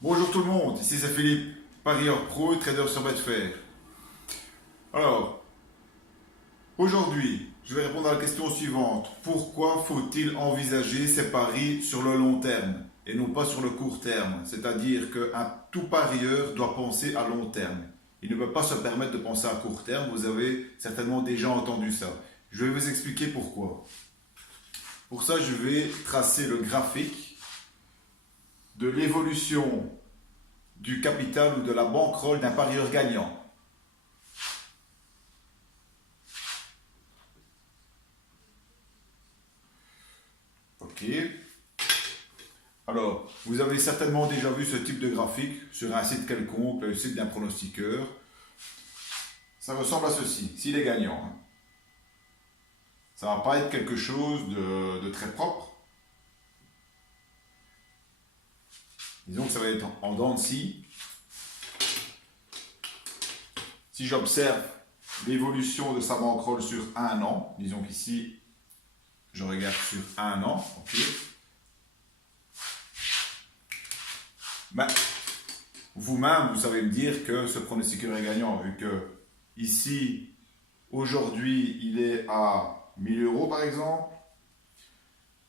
Bonjour tout le monde, ici c'est Philippe, parieur pro et trader sur Betfair. Alors, aujourd'hui, je vais répondre à la question suivante. Pourquoi faut-il envisager ces paris sur le long terme et non pas sur le court terme? C'est-à-dire qu'un tout parieur doit penser à long terme. Il ne peut pas se permettre de penser à court terme, vous avez certainement déjà entendu ça. Je vais vous expliquer pourquoi. Pour ça, je vais tracer le graphique de l'évolution du capital ou de la bankroll d'un parieur gagnant. Ok. Alors, vous avez certainement déjà vu ce type de graphique sur un site quelconque, le site d'un pronostiqueur. Ça ressemble à ceci, s'il est gagnant. Ça ne va pas être quelque chose de très propre. Disons que ça va être en dents de scie. Si j'observe l'évolution de sa bankroll sur un an, disons qu'ici, je regarde sur un an, ok. Ben, vous-même, vous savez me dire que ce pronostiqueur est gagnant, vu que ici, aujourd'hui, il est à 1000 euros par exemple,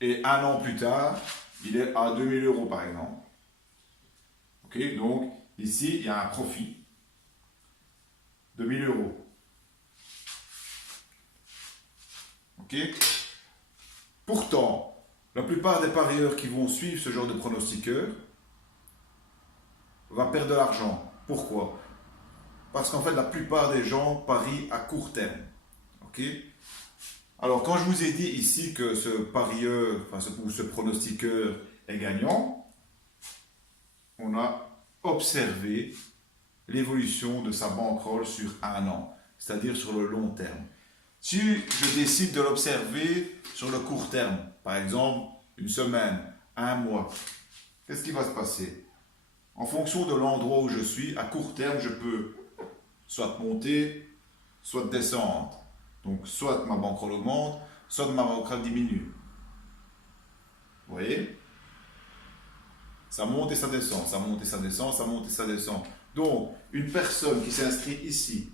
et un an plus tard, il est à 2000 euros par exemple. Ok, donc ici, il y a un profit de 1000 euros. Ok. Pourtant, la plupart des parieurs qui vont suivre ce genre de pronostiqueur va perdre de l'argent. Pourquoi? Parce qu'en fait, la plupart des gens parient à court terme. Ok. Alors, quand je vous ai dit ici que ce parieur, ou ce pronostiqueur est gagnant, on a observé l'évolution de sa bankroll sur un an, c'est-à-dire sur le long terme. Si je décide de l'observer sur le court terme, par exemple une semaine, un mois, qu'est-ce qui va se passer? En fonction de l'endroit où je suis, à court terme, je peux soit monter, soit descendre. Donc, soit ma bankroll augmente, soit ma bankroll diminue. Vous voyez? Ça monte et ça descend, ça monte et ça descend, ça monte et ça descend. Donc, une personne qui s'inscrit ici,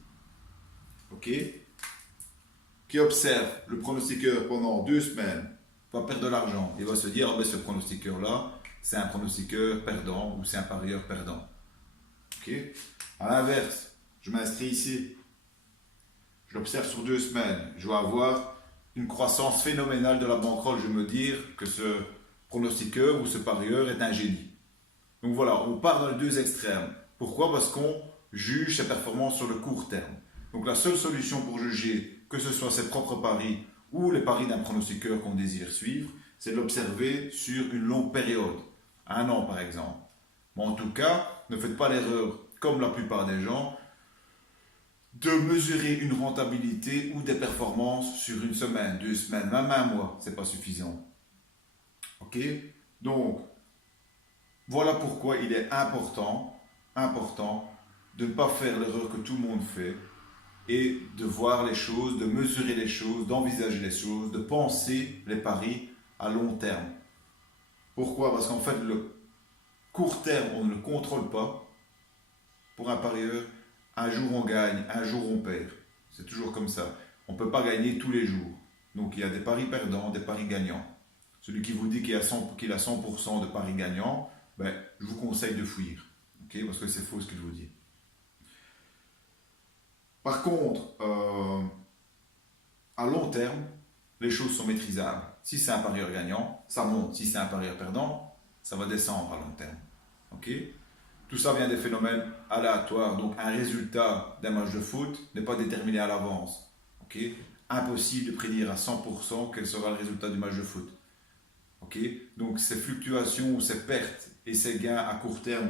ok, qui observe le pronostiqueur pendant 2 semaines, va perdre de l'argent. Il va se dire, oh ben, ce pronostiqueur-là, c'est un pronostiqueur perdant ou c'est un parieur perdant. Ok. À l'inverse, je m'inscris ici, je l'observe sur 2 semaines, je vais avoir une croissance phénoménale de la bankroll. Je vais me dire que ce pronostiqueur ou ce parieur est un génie. Donc voilà, on part dans les deux extrêmes. Pourquoi? Parce qu'on juge ses performances sur le court terme. Donc la seule solution pour juger, que ce soit ses propres paris ou les paris d'un pronostiqueur qu'on désire suivre, c'est de l'observer sur une longue période, un an par exemple. Mais en tout cas, ne faites pas l'erreur, comme la plupart des gens, de mesurer une rentabilité ou des performances sur une semaine, 2 semaines, même un mois. C'est pas suffisant. Ok. Donc, voilà pourquoi il est important de ne pas faire l'erreur que tout le monde fait et de voir les choses, de mesurer les choses, d'envisager les choses, de penser les paris à long terme. Pourquoi? Parce qu'en fait, le court terme, on ne le contrôle pas. Pour un parieur, un jour on gagne, un jour on perd. C'est toujours comme ça. On ne peut pas gagner tous les jours. Donc il y a des paris perdants, des paris gagnants. Celui qui vous dit qu'il a 100% de paris gagnants, ben, je vous conseille de fuir. Okay? Parce que c'est faux ce qu'il vous dit. Par contre, à long terme, les choses sont maîtrisables. Si c'est un parieur gagnant, ça monte. Si c'est un parieur perdant, ça va descendre à long terme. Okay? Tout ça vient des phénomènes aléatoires. Donc un résultat d'un match de foot n'est pas déterminé à l'avance. Okay? Impossible de prédire à 100% quel sera le résultat du match de foot. Okay? Donc ces fluctuations ou ces pertes et ces gains à court terme,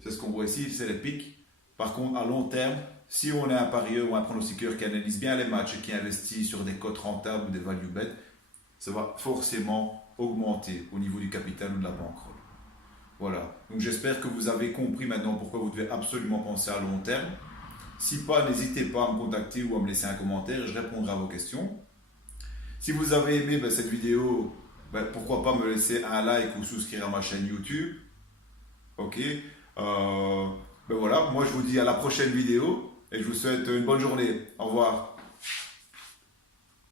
c'est ce qu'on voit ici, c'est les pics. Par contre, à long terme, si on est un parieur ou un pronostiqueur qui analyse bien les matchs et qui investit sur des cotes rentables ou des value bets, ça va forcément augmenter au niveau du capital ou de la bankroll. Voilà. Donc j'espère que vous avez compris maintenant pourquoi vous devez absolument penser à long terme. Si pas, n'hésitez pas à me contacter ou à me laisser un commentaire et je répondrai à vos questions. Si vous avez aimé cette vidéo, pourquoi pas me laisser un like ou souscrire à ma chaîne YouTube. Ok. Ben voilà, moi je vous dis à la prochaine vidéo et je vous souhaite une bonne journée. Au revoir.